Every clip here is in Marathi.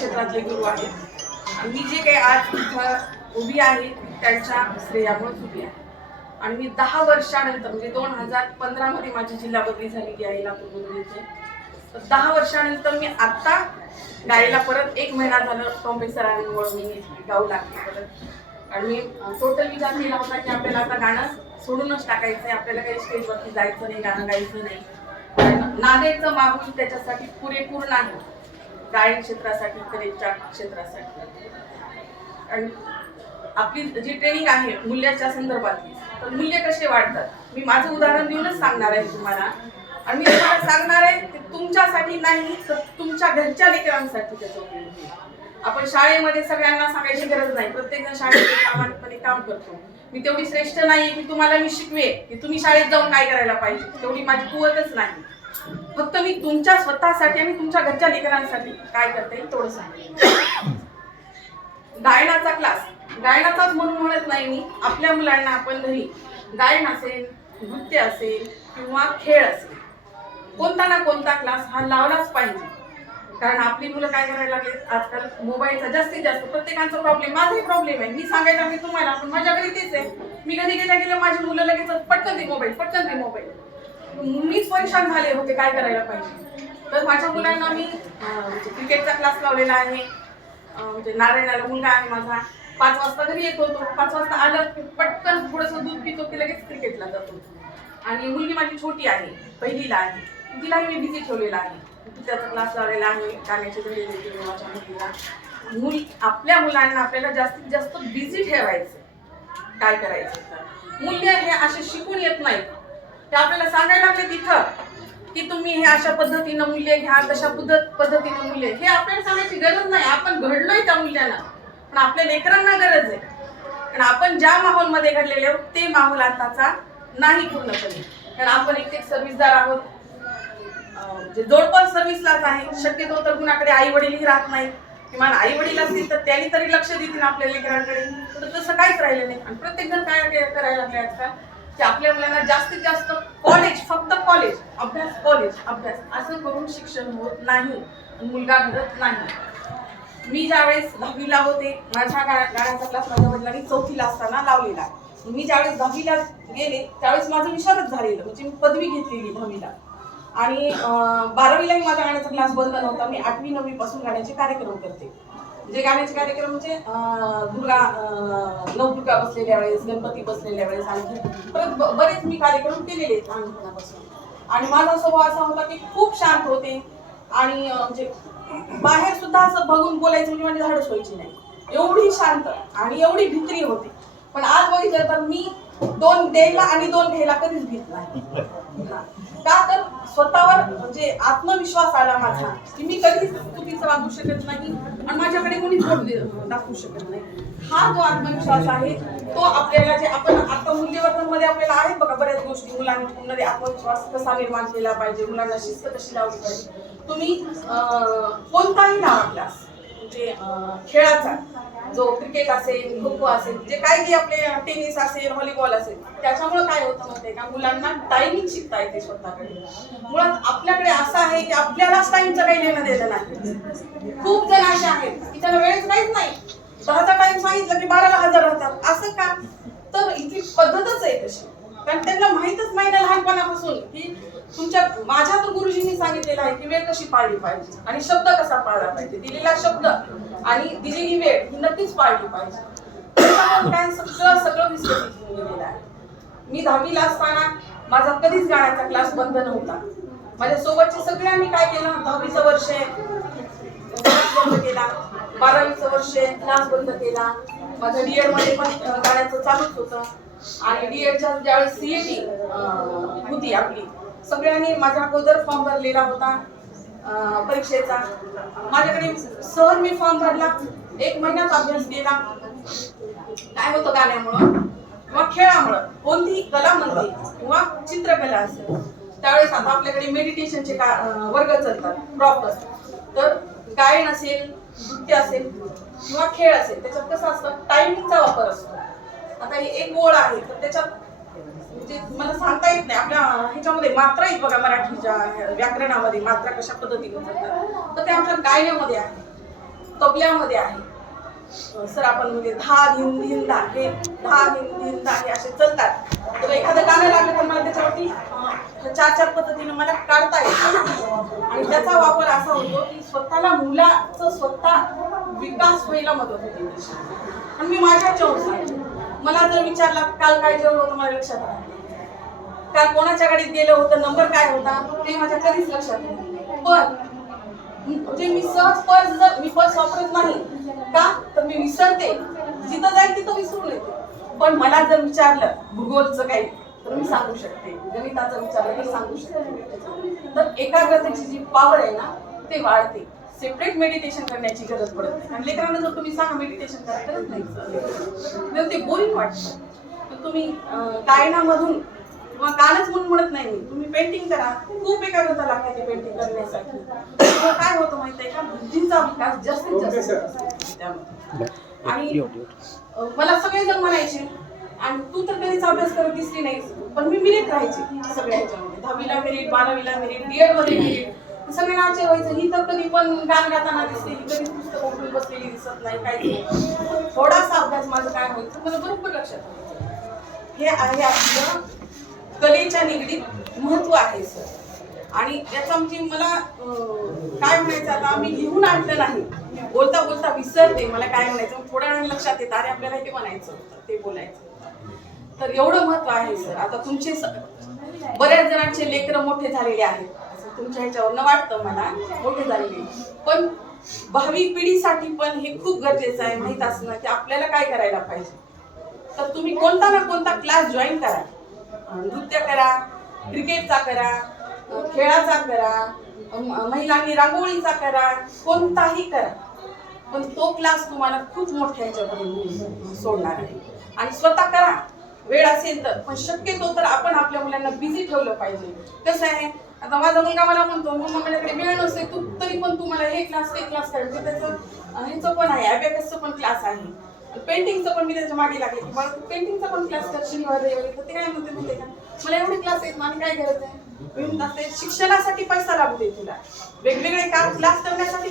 क्षेत्रातले गुरु आहेत आणि मी जे काही आज इथं उभी आहे त्यांच्या श्रेयामुळेच उभी आहे. आणि मी 10 वर्षानंतर म्हणजे 2015 मध्ये माझी जिल्हा बदली झालेली आहे लातूरमधून इथे. तर 10 वर्षानंतर मी आता गायला परत 1 महिना झालं टॉम्बे सरांमुळे मी गाऊ लागले परत. आणि मी टोटल विचार केला होता की आपल्याला आता गाणं सोडूनच टाकायचं आहे, आपल्याला काही स्टेजवरती जायचं नाही, गाणं गायचं नाही. नांदेडचं मागून त्याच्यासाठी पुरेपूर नाही, गायन क्षेत्रासाठी, कलेच्या क्षेत्रासाठी. आणि आपली जी ट्रेनिंग आहे मूल्याच्या संदर्भातली, तर मूल्य कसे वाढतात मी माझं उदाहरण देऊनच सांगणार आहे तुम्हाला. आणि मी तुम्हाला सांगणार आहे की तुमच्यासाठी नाही तर तुमच्या घरच्या लेकरांसाठी त्याचा उपयोग होईल. आपण शाळेमध्ये सगळ्यांना सांगायची गरज नाही, प्रत्येक जण शाळेमध्ये प्रामाणिकपणे काम करतो. मी तेवढी श्रेष्ठ नाहीये की तुम्हाला मी शिकवे की तुम्ही शाळेत जाऊन काय करायला पाहिजे, तेवढी माझी कुवतच नाही. फक्त मी तुमच्या स्वतःसाठी आणि तुमच्या घरच्या लेकरांसाठी काय करता येईल तेवढं सांगेन. गायनाचा क्लास गायनाचाच म्हणून म्हणत नाही मी, आपल्या मुलांना आपण घरी गायन असेल, नृत्य असेल किंवा खेळ असेल, कोणता ना कोणता क्लास हा लावलाच पाहिजे. कारण आपली मुलं काय करायला लागले आजकाल मोबाईलचा जास्तीत जास्त, प्रत्येकाचा प्रॉब्लेम, माझाही प्रॉब्लेम आहे, मी सांगायला मी तुम्हाला, पण माझ्या घरी तेच आहे. मी कधी गेल्या माझी मुलं लगेच पटकन ते मोबाईल. मीच परेशान झाले होते काय करायला पाहिजे. तर माझ्या मुलांना मी क्रिकेटचा क्लास लावलेला आहे. म्हणजे नारायणाला मुलगा आहे माझा, 5 वाजता घरी येतो, तो 5 वाजता आलं की पटकन थोडंसं दूध पितो की लगेच क्रिकेटला जातो. आणि मुलगी माझी छोटी आहे, पहिलीला आहे, तिलाही मी बिझी ठेवलेला आहे, त्याचा क्लास लावलेला आहे, गाण्याचे धडे देते माझ्या मुलीला. आपल्या मुलांना आपल्याला जास्तीत जास्त बिझी ठेवायचं. काय करायचं तर मूल्य हे असे शिकून येत नाहीत, ते आपल्याला सांगायला लागले तिथं की तुम्ही हे अशा पद्धतीनं मूल्य घ्या, तशा पद्धतीनं मूल्य, हे आपल्याला सांगायची गरज नाही. आपण घडलोय त्या मूल्याला, पण आपल्या लेकरांना गरज आहे. आणि आपण ज्या माहोलमध्ये घडलेले आहोत ते माहोल आताचा नाही पूर्णपणे. कारण आपण एक सर्व्हिसदार आहोत, जे जोडपण सर्व्हिसलाच आहे. शक्यतो तर कुणाकडे आई वडीलही राहत नाहीत, किंवा आई वडील असतील तर त्यांनी तरी लक्ष देतील आपल्या लेकरांकडे. तर तसं काहीच राहिलं नाही. आणि प्रत्येक जण काय करायला लागले आजकाल की आपल्या मुलांना जास्तीत जास्त कॉलेज, फक्त कॉलेज अभ्यास असं करून शिक्षण होत नाही, मुलगा घडत नाही. मी ज्यावेळेस 10वीला होते, माझ्या गाण्याचा क्लास माझ्या वडिलांनी 4थीला असताना लावलेला. मी ज्यावेळेस 10वीला गेले त्यावेळेस माझं विशारद झालेलं, म्हणजे मी पदवी घेतलेली 10वीला. आणि 12वीलाही माझा गाण्याचा क्लास बंद नव्हता. मी 8वी 9वी पासून गाण्याचे कार्यक्रम करते. जे गाण्याचे कार्यक्रम म्हणजे नवदुर्गा बसलेल्या वेळेस, गणपती बसलेल्या वेळेस, आणखी परत बरेच मी कार्यक्रम केलेले आहेत लहानपणापासून. आणि माझा स्वभाव असा होता की खूप शांत होते. आणि म्हणजे बाहेर सुद्धा असं बघून बोलायचं म्हणजे माझी धाडस व्हायची नाही, एवढी शांत आणि एवढी भित्री होती. पण आज बघितलं तर मी 2 द्यायला आणि 2 घ्यायला कधीच भीत नाही. का तर स्वतःवर म्हणजे आत्मविश्वास आला माझा की मी कधीच चुकीचं वागू शकत नाही आणि माझ्याकडे कोणीच बोट दाखवू शकत नाही. हा जो आत्मविश्वास आहे तो आपल्याला, जे आपण आता मूल्यवर्धन मध्ये आपल्याला आहेत बघा बऱ्याच गोष्टी, मुलांमध्ये आत्मविश्वास कसा निर्माण केला पाहिजे, मुलांना शिस्त कशी लावली पाहिजे. तुम्ही कोणताही लावा क्लास, म्हणजे खेळाचा, जो क्रिकेट असेल, खो खो असेल, जे काही आपले टेनिस असेल, व्हॉलीबॉल असेल, त्याच्यामुळे काय होतं माहितीये का, मुलांना टायमिंग शिकता येते स्वतःकडे. मुळात आपल्याकडे असं आहे की आपल्यालाच टाइमचं काही लेणं देणं नाही. खूप जण असे आहेत की त्यांना वेळच काहीच नाही, 10चा टाइम सांगितलं की 12ला हजर राहतात. असं का? तर इथली पद्धतच आहे तशी. कारण त्यांना माहीतच नाही ना लहानपणापासून की माझ्या तर गुरुजींनी सांगितलेलं आहे की वेळ कशी पाळली पाहिजे आणि शब्द कसा पाळला पाहिजे, दिलेला शब्द आणि दिलेली वेळ ही नक्कीच पाळली पाहिजे. काय सगळं विस्कळीत होऊन गेलेलं आहे. मी 10वीला असताना माझा कधीच गाण्याचा क्लास बंद नव्हता. माझ्या सोबतचे सगळ्यांनी काय केलं, 10वीचं वर्ष बंद केला, 12वीचं वर्ष क्लास बंद केला. माझं डीएड मध्ये पण गाण्याचं चालूच होतं. आणि डीएडच्या ज्यावेळेस सीएटी होती आपली, सगळ्यांनी माझ्या अगोदर फॉर्म भरलेला होता परीक्षेचा. माझ्याकडे सहज मी फॉर्म भरला, 1 महिन्यात अभ्यास केला. काय होतं गाण्यामुळं किंवा खेळामुळं, कोणतीही कला म्हणते किंवा चित्रकला असेल, त्यावेळेस आता आपल्याकडे मेडिटेशनचे वर्ग चालतात प्रॉपर. तर गायन असेल, नृत्य असेल किंवा खेळ असेल, त्याच्यात कसं असतं, टायमिंगचा वापर असतो. आता ही एक ओळ आहे तर त्याच्यात म्हणजे मला सांगता येत नाही, आपल्या ह्याच्यामध्ये मात्रा आहेत बघा, मराठीच्या व्याकरणामध्ये मात्रा कशा पद्धतीने करतात, तर ते आमच्या गायनामध्ये आहे. तबल्यामध्ये आहे. सर आपण म्हणजे धा धिन धिन धा हे धा धिन धिन धा हे असे चलतात. तर एखादं गाणं लागलं तर मला त्याच्यावरती 4-4 पद्धतीने मला काढता येतं आणि त्याचा वापर असा होतो की स्वतःला मुलाचं स्वतः विकास व्हायला मदत होते. आणि मी माझ्या ह्याच्यावर सांगते, मला जर विचारला काल काय जेवण होतं मला लक्षात राहते, काल कोणाच्या गाडीत गेलं होतं, नंबर काय होता ते माझ्या कधीच लक्षात नाही. पण म्हणजे मी सहज पर्स वापरत नाही का तर मी विसरते, जिथं जाईल तिथं विसरून येते. पण मला जर विचारलं भूगोलचं काही तर मी सांगू शकते, गणिताचं विचारलं तर सांगू शकते. तर एकाग्रतेची जी पॉवर आहे ना ते वाढते. सेपरेट मेडिटेशन करण्याची गरज पडत नाही. आणि लेकरांना जर तुम्ही सांगा मेडिटेशन करा करत नाही, ते बोरिंग वाटतं. तर तुम्ही गायनामधून किंवा गाणंच म्हणून म्हणत नाही मी, तुम्ही पेंटिंग करा. खूप एकाग्रता लागते ते पेंटिंग करण्यासाठी. काय होतं माहिती आहे का, बुद्धीचा विकास जास्तीत जास्त होतो त्यामध्ये. आणि मला सगळेजण म्हणायचे आणि तू तर कधीच अभ्यास करत दिसली नाही, पण मी मेरिट राहायचे सगळ्या ह्याच्यामध्ये. 10वीला मेरिट, 12वीला मेरिट, DED मध्ये मेरिट. सगळ्यांना आश्चर्य व्हायचं, ही तर कधी पण गाणं गाताना दिसते, ही कधी पुस्तक उघडून बसलेली दिसत नाही, काहीच नाही. थोडासा अभ्यास माझं काय व्हायचं मला बरोबर लक्षात आलं. हे आहे आपलं कलेच्या निगडीत महत्व आहे सर. आणि याचा म्हणजे मला काय म्हणायचं आता मी लिहून आणलं नाही, बोलता बोलता विसरते मला काय म्हणायचं, थोड्या वेळाने लक्षात येतं अरे आपल्याला हे म्हणायचं होतं ते बोलायचं. तर एवढं महत्व आहे सर. आता तुमचे बऱ्याच जणांचे लेकरं मोठे झालेले आहेत, तुमच्या ह्याच्यावरनं वाटतं मला मोठे झालेले, पण भावी पिढीसाठी पण हे खूप गरजेचं आहे माहीत असणं की आपल्याला काय करायला पाहिजे. तर तुम्ही कोणता ना कोणता क्लास जॉईन करा, नृत्य करा, क्रिकेटचा करा, खेळाचा करा, महिलांनी रांगोळीचा करा, कोणताही करा, पण तो क्लास तुम्हाला खूप मोठ्या ह्याच्यापर्यंत सोडणार आहे. आणि स्वतः करा वेळ असेल तर, पण शक्यतो तर आपण आपल्या मुलांना बिझी ठेवलं पाहिजे. कसं आहे आता माझा मुलगा मला म्हणतो मग माझ्याकडे वेळ नसते, तू तरी पण तू मला हे क्लास ते क्लास करायचं. त्याचं ह्याचं पण आहे, अबॅकसचं पण क्लास आहे, पेंटिंगचं पण मी त्याच्या मागे लागले की मला तू पेंटिंगचा पण क्लास कर शनिवार रविवारी. तर ते काय म्हणते का मला एवढे क्लास आहेत आणि काय गरज आहे. शिक्षणासाठी पैसा लागू दे तुला, वेगवेगळे काम क्लास करण्यासाठी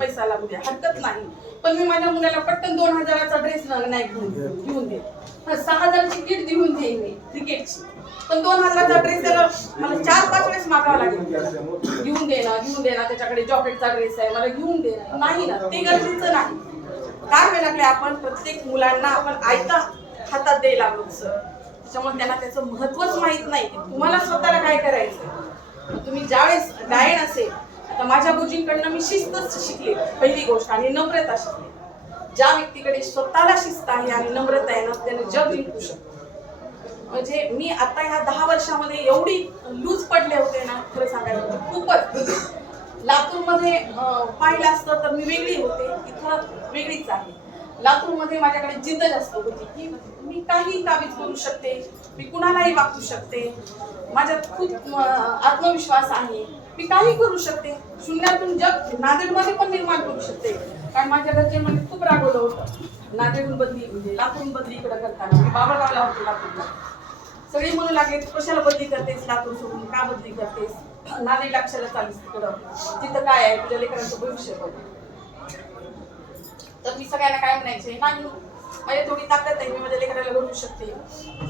पैसा लागू दे, हरकत नाही. पण मी माझ्या मुलाला पटकन 2000चा ड्रेस नाही घेऊन दे, 6000ची किट देऊन देईन मी क्रिकेटची, पण 2000चा ड्रेस त्याला मला 4-5 वेळेस मागावा लागेल. घेऊन दे ना त्याच्याकडे जॉकेटचा ड्रेस आहे मला घेऊन दे नाही ना, ते गरजेचं नाही. काय व्हायला लागले आपण प्रत्येक मुलांना आपण आयता हातात द्यायला लागलो सर. त्याच्यामुळे त्यांना त्याचं महत्वच माहित नाही की तुम्हाला स्वतःला काय करायचं. तुम्ही ज्यावेळेस गायन असेल, आता माझ्या गुरुजींकडनं मी शिस्तच शिकले पहिली गोष्ट, आणि नम्रता शिकले. ज्या व्यक्तीकडे स्वतःला शिस्त आहे आणि नम्रता आहे ना त्याने जग जिंकू शकतो. म्हणजे मी आता ह्या 10 वर्षामध्ये एवढी लूज पडले होते ना, खरं सांगायचं तर खूपच. लातूरमध्ये पाहिलं असतं तर मी वेगळी होते, इथं वेगळीच आहे. लातूरमध्ये माझ्याकडे जिद्द जास्त होती की मी काही काबीज करू शकते, मी कुणालाही वापरू शकते, माझ्यात खूप आत्मविश्वास आहे, मी काही करू शकते, शून्यातून जग नांदेडमध्ये पण निर्माण करू शकते. कारण माझ्या घरचे मला खूप रागवलं होतं, नांदेडून बदली म्हणजे लातूरून बदली इकडं करताना. मी बाबळगावला होते लातूरला, सगळे म्हणू लागले कशाला बदली करतेस, लातूर सोडून का बदली करतेस, नांदेडला कशाला चालीस तिकडं, तिथं काय आहे तुझ्या लेकरांचं भविष्य बघ. तर मी सगळ्यांना काय म्हणायचे, नाही माझी थोडी ताकद आहे, मी माझ्या लेकराला घडवू शकते,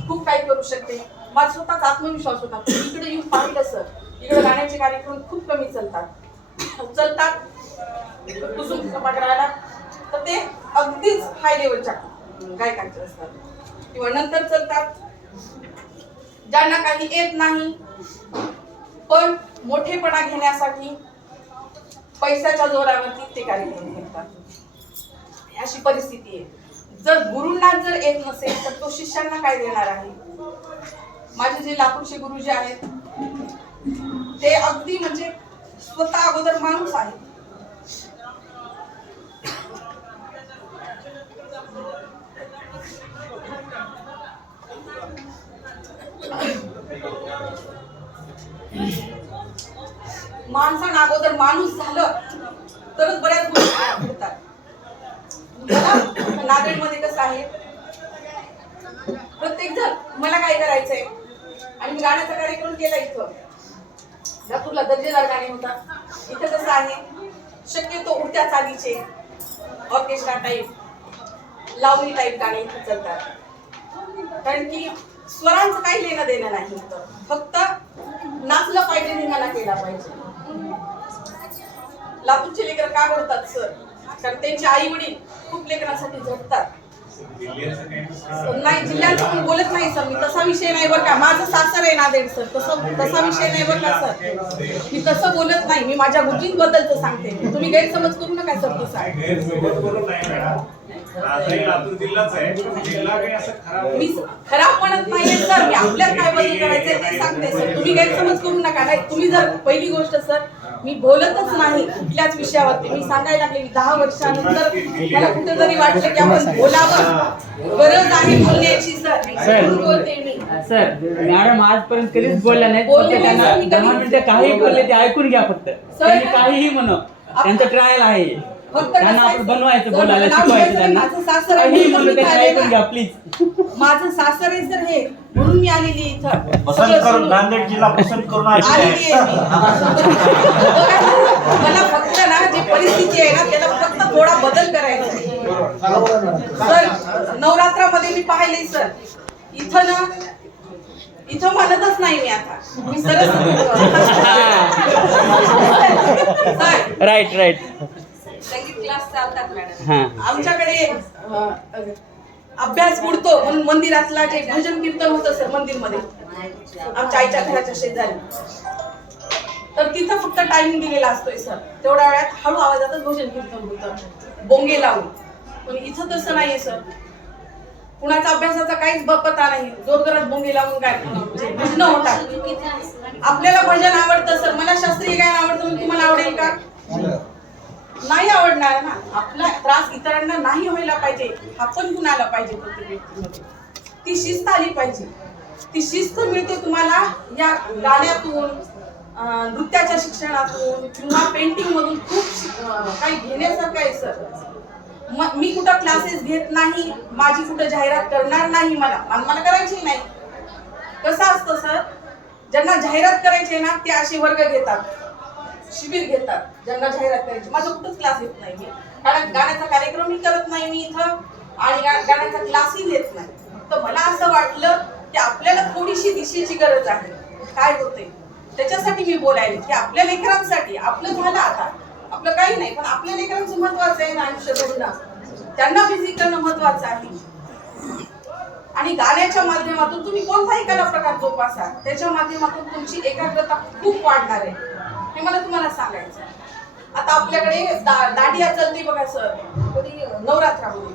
खूप काही करू शकते. माझा स्वतःचा आत्मविश्वास होता. इकडे येऊन पाहिलं सर, इकडे गाण्याचे कार्यक्रम खूप कमी चालतात कुसुम सभागृहाला, तर ते अगदीच हाय लेवलच्या गायकांचे असतात, किंवा नंतर चालतात ज्यांना काही येत नाही पण मोठेपणा घेण्यासाठी पैशाच्या जोरावरती ते कार्यक्रम करतात. अशी परिस्थिती आहे. जर गुरुंना जर येत नसेल तर तो शिष्यांना काय देणार आहे. माझे जे लातूरचे गुरुजी आहेत ते अगदी म्हणजे स्वतः अगोदर माणूस आहे. माणसानं अगोदर माणूस झालं तरच बऱ्याच गोष्टी घडतात. नांदेडमध्ये कसं आहे, प्रत्येक जण मला काय करायचंय आणि मी गाण्याचा कार्यक्रम केला इथं लातूरला, दर्जेदार गाणे होतात. इथं कसं आहे शक्यतो उडत्या चालीचे ऑर्केस्ट्रा टाईप, लावणी टाईप गाणी इथे चालतात. कारण की स्वरांचं काही लेणं देणं नाही, फक्त नाचलं पाहिजे, धिंगाणा केला पाहिजे. लातूरचे लेकर का बोलतात सर? कारण त्यांचे आई वडील खूप लेकरांसाठी झटतात. नाही, जिल्ह्यांचं पण बोलत नाही सर मी, तसा विषय नाही बरं का. माझं सासर आहे नांदेड सर, तसा विषय नाही बरं का सर. मी तसं बोलत नाही, मी माझ्या गुरुजींबद्दलच सांगते. तुम्ही गैरसमज करू नका सर. तसा मी खराब म्हणत नाहीये सर, मी आपल्यात काय बदल करायचंय ते सांगते सर. तुम्ही गैरसमज करू नका. नाही, तुम्ही जर पहिली गोष्ट सर, मी बोलतच नाही कुठल्याच विषयावरती. मी सांगायला लागले 10 वर्षानंतर मला कुठेतरी वाटलं की आपण बोलावं, गरज आहे बोलण्याची सर. बोलते मी सर. मॅडम आजपर्यंत कधीच बोलल्या नाही. त्यांना 10 मिनिटं काही बोलले ते ऐकून घ्या फक्त. त्यांनी काहीही म्हणू, त्यांचं ट्रायल आहे. त्यांना आपण बनवायचं, बोलायला शिकवायचं. त्यांना काहीही म्हणू, त्यांचं ऐकून घ्या प्लीज. माझं सासर आहे सर हे, म्हणून मी आलेली इथं. पसंत करून नांदेड जिल्हा पसंत करून आलेली आहे मी. मला फक्त ना जी परिस्थिती आहे ना त्याला फक्त थोडा बदल करायचा आहे सर. नवरात्रामध्ये मी पाहिलंय सर, इथं ना इथं म्हणतच नाही मी आता. मी सरस राईट राईट. संगीत क्लास चालतात मॅडम आमच्याकडे. अभ्यास बुडतो म्हणून मंदिरातला जे भजन कीर्तन होतं सर मंदिरमध्ये आमच्या आईच्या घराच्या शेजारी, तर तिथं फक्त टायमिंग दिलेला असतोय सर. तेवढ्या वेळात हळू आवाजातच भजन कीर्तन होतं बोंगे लावून. पण इथं तसं नाहीये सर. कुणाचा अभ्यासाचा काहीच पत्ता नाही, जोरजोरात बोंगे लावून काय म्हणजे भजन होतात. आपल्याला भजन आवडतं सर, मला शास्त्रीय गायन आवडतं म्हणून तुम्हाला आवडेल का? नाही आवडणार ना. आपला त्रास इतरांना नाही व्हायला पाहिजे, हा पण गुण आला पाहिजे प्रत्येक व्यक्तीमध्ये. ती शिस्त आली पाहिजे. ती शिस्त मिळते तुम्हाला या गाण्यातून, नृत्याच्या शिक्षणातून किंवा पेंटिंग मधून. खूप काही घेण्यासारखं आहे सर. मी कुठं क्लासेस घेत नाही, माझी कुठं जाहिरात करणार नाही. मला करायची नाही. कसं असतं सर, ज्यांना जाहिरात करायची ना ते असे वर्ग घेतात, शिबिर घेतात. ज्यांना जाहिरात करायची, माझा कुठंच क्लास घेत नाही मी. कारण गाण्याचा कार्यक्रमही करत नाही मी इथं आणि गाण्याचा क्लासही घेत नाही. तर मला असं वाटलं की आपल्याला थोडीशी दिशेची गरज आहे. काय होते त्याच्यासाठी मी बोलायले की आपल्या लेकरांसाठी. आपलं झालं आता, आपलं काही नाही, पण आपल्या लेकरांचं महत्वाचं आहे ना आयुष्य जगणं. त्यांना बिझी करणं महत्वाचं आहे. आणि गाण्याच्या माध्यमातून तुम्ही कोणताही कला प्रकार जोपासा, त्याच्या माध्यमातून तुमची एकाग्रता खूप वाढणार आहे. हे मला तुम्हाला सांगायचं. आता आपल्याकडे दांडिया चालते बघा सर, कधी नवरात्रामध्ये.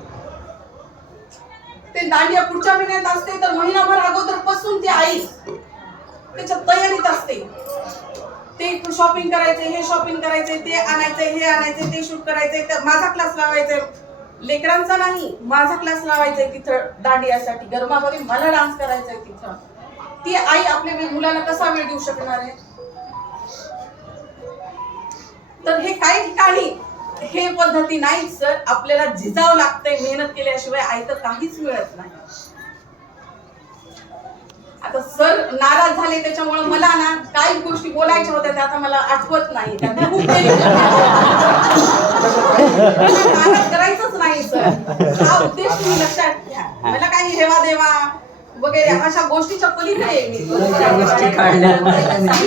ते दांडिया पुढच्या महिन्यात असते, तर महिनाभर अगोदर पासून ती आई त्याच्या तयारीत असते. ते शॉपिंग करायचंय, हे शॉपिंग करायचंय, ते आणायचंय, हे आणायचंय, ते शूट करायचंय, तर माझा क्लास लावायचाय. लेकरांचा नाही, माझा क्लास लावायचाय तिथं दांडियासाठी. गरबामध्ये मला डान्स करायचाय तिथं. ती आई आपल्या मुलाला कसा वेळ देऊ शकणार आहे? तर हे काही ठिकाणी हे पद्धती नाही सर. आपल्याला झिजावं लागतंय, मेहनत केल्याशिवाय आयतं काहीच मिळत नाही. आता सर नाराज झाले त्याच्यामुळे मला ना काही गोष्टी बोलायच्या होत्या त्या आता मला आठवत नाही. नाराज करायचंच नाही सर, हा उद्देश तुम्ही लक्षात घ्या. मला काही हेवा देवा वगैरे अशा गोष्टीच्या पलीकडे मी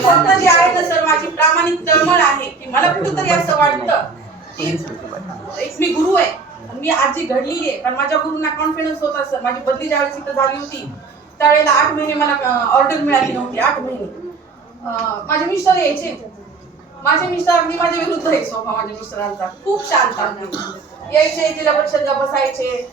फक्त जे आहे ना सर, माझी प्रामाणिक तळमळ आहे की मला कुठेतरी असं वाटतं की एक मी गुरु आहे, मी आज जी घडलेली आहे. कारण माझ्या गुरूंना कॉन्फिडन्स होता सर. माझी बदली ज्यावेळेस इथं झाली होती त्यावेळेला 8 महिने मला ऑर्डर मिळाली नव्हती. 8 महिने माझे मिस्टर यायचे. माझे मिस्टर अगदी माझ्या विरुद्ध आहे स्वभाव. माझ्या मिस्टरांचा खूप शांत यायचे, जिल्हा परिषदला बसायचे,